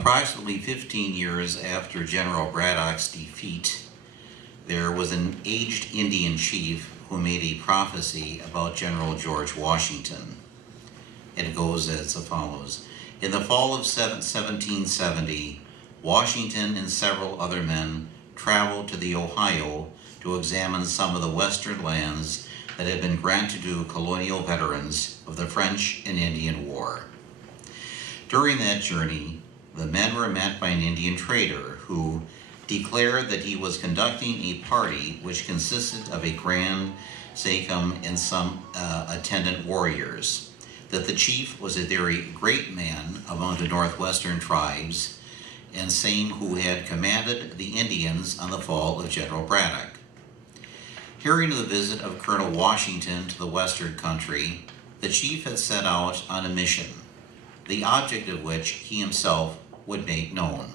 Approximately 15 years after General Braddock's defeat, there was an aged Indian chief who made a prophecy about General George Washington. And it goes as follows. In the fall of 1770, Washington and several other men traveled to the Ohio to examine some of the western lands that had been granted to colonial veterans of the French and Indian War. During that journey, the men were met by an Indian trader who declared that he was conducting a party which consisted of a grand sachem and some attendant warriors, that the chief was a very great man among the northwestern tribes, and same who had commanded the Indians on the fall of General Braddock. Hearing of the visit of Colonel Washington to the western country, the chief had set out on a mission, the object of which he himself would make known.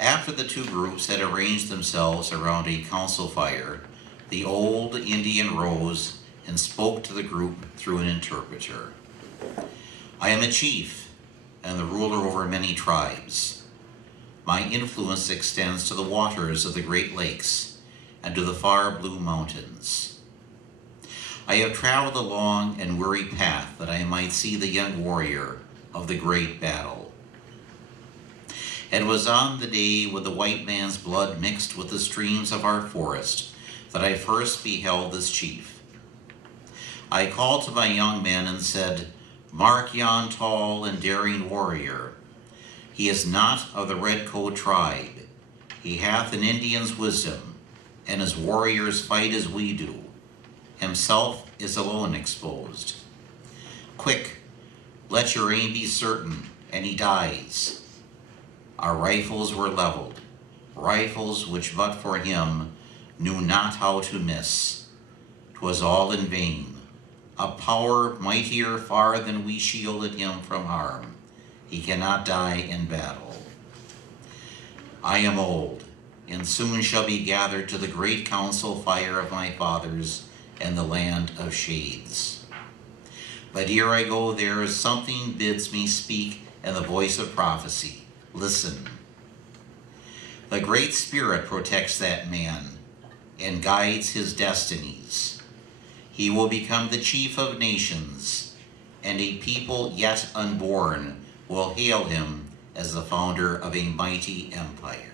After the two groups had arranged themselves around a council fire, the old Indian rose and spoke to the group through an interpreter. I am a chief and the ruler over many tribes. My influence extends to the waters of the Great Lakes and to the far blue mountains. I have traveled a long and weary path that I might see the young warrior of the great battle. It was on the day when the white man's blood mixed with the streams of our forest that I first beheld this chief. I called to my young men and said, "Mark yon tall and daring warrior. He is not of the Redcoat tribe. He hath an Indian's wisdom, and his warriors fight as we do. Himself is alone exposed. Quick, let your aim be certain, and he dies." Our rifles were leveled, rifles which but for him knew not how to miss. 'Twas all in vain. A power mightier far than we shielded him from harm. He cannot die in battle. I am old, and soon shall be gathered to the great council fire of my fathers and the land of shades. But ere I go there, something bids me speak in the voice of prophecy. Listen. The Great Spirit protects that man and guides his destinies. He will become the chief of nations, and a people yet unborn will hail him as the founder of a mighty empire.